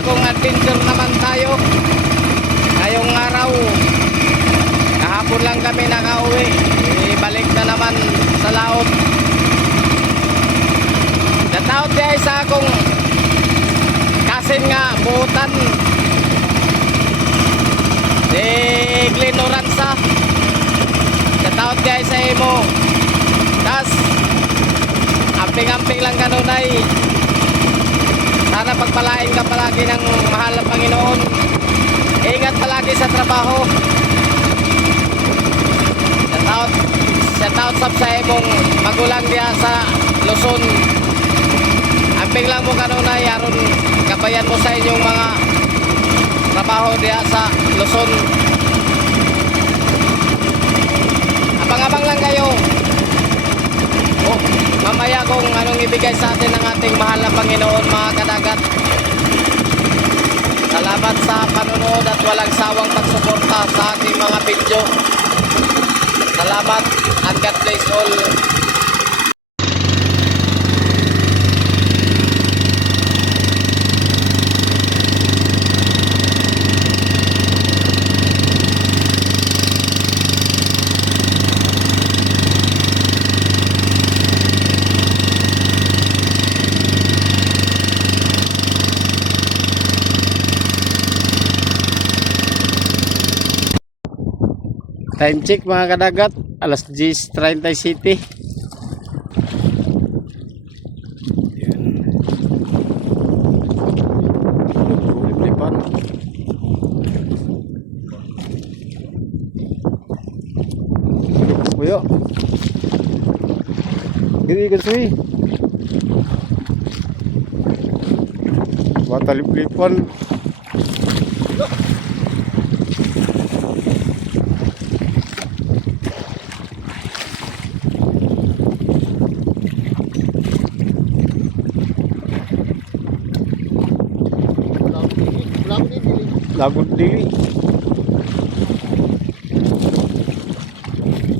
panibagong adventure naman tayo ngayong araw. Kahapon lang kami nakauwi, ibalik na naman sa laot. Nataot di ay sa akong kasin nga buutan di Glenoranza. Nataot di ay sa imo, tas amping-amping lang kanunay. Sana pagpalain ka palagi ng mahal na Panginoon. Ingat palagi sa trabaho. Shout out sa imong magulang diya sa Luzon. Amping lang mo kanunay aron kabayan mo sa inyong mga trabaho diya sa Luzon. Abang-abang lang kayo. Mamaya kung anong ibigay sa atin ng ating mahal na Panginoon, mga kadagat. Salamat sa panonood at walang sawang pagsuporta sa ating mga video. Salamat and God bless all. Time check mga kadagat, alas 10:30 City. Lipan. Kuya. Gini kasi. Wata lipan. Lagod dili.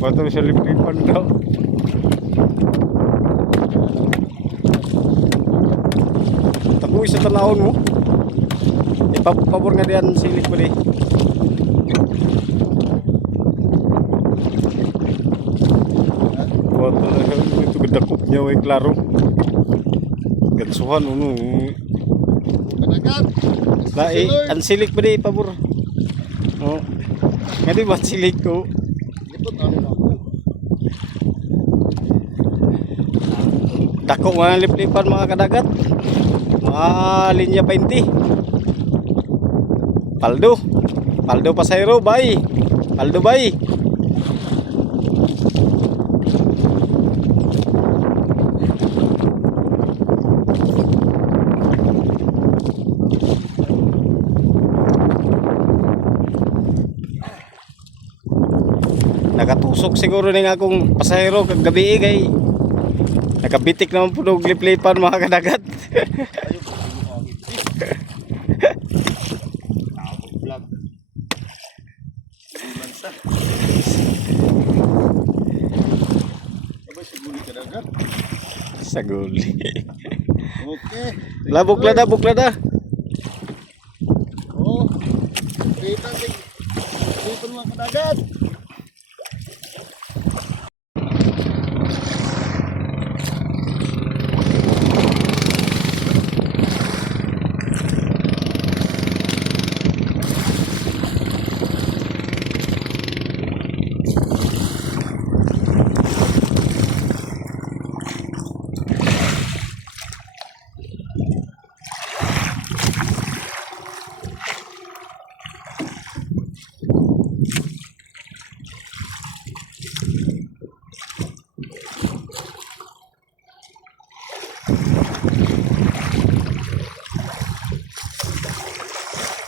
Bato sa lipan daw. Takoy sa tanahon mo. Ipapabor nga diyan silik pa di. Bato na ito gedakop niya way klaro. Gansuhan uno. Lai, ang silik ba di pabor? Oh. Ngadi ba silik ko? Dako mga liplipan mga kadagat. Mga linya 20. Paldo pasayro bay. Paldo bay. Nakatusok siguro ning akong pasahero kag gabi kay nakabitik naman puno og liplipan mga kadagat. Saguli. Okay. Buklada. Oh. Kita sing sipon mga kadagat.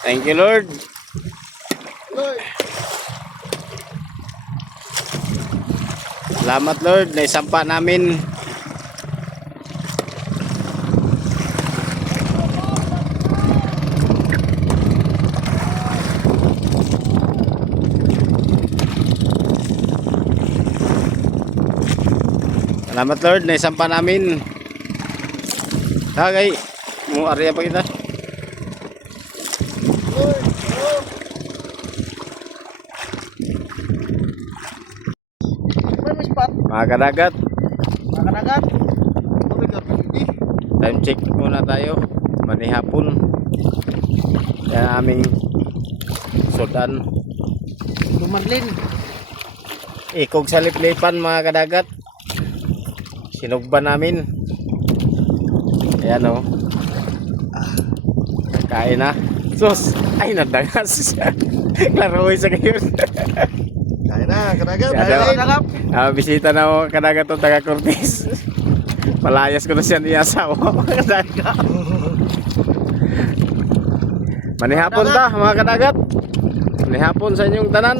Thank you, Lord. Salamat, Lord. Naisampa namin. Salamat, Lord. Naisampa namin. Tagay. Mo area pa kita. Mga kadagat, Mga kadagat. Kami kapindi. time check muna tayo. Manihapon. Yan ang aming sudan. Lumadlin. Ikog sa liplipan mga kadagat. Sinugban namin. Ayan o. Kain na. Sus! Ay, nadagas. Klaroy sa ngayon. Kaya na, kadagat. Kaya Kaya na. na. Bisita na ako kadagat o taga Cortez. Palayas ko na siya ni asawa mga kadagat. Manihapon ta mga kadagat. Manihapon sa inyong tanan.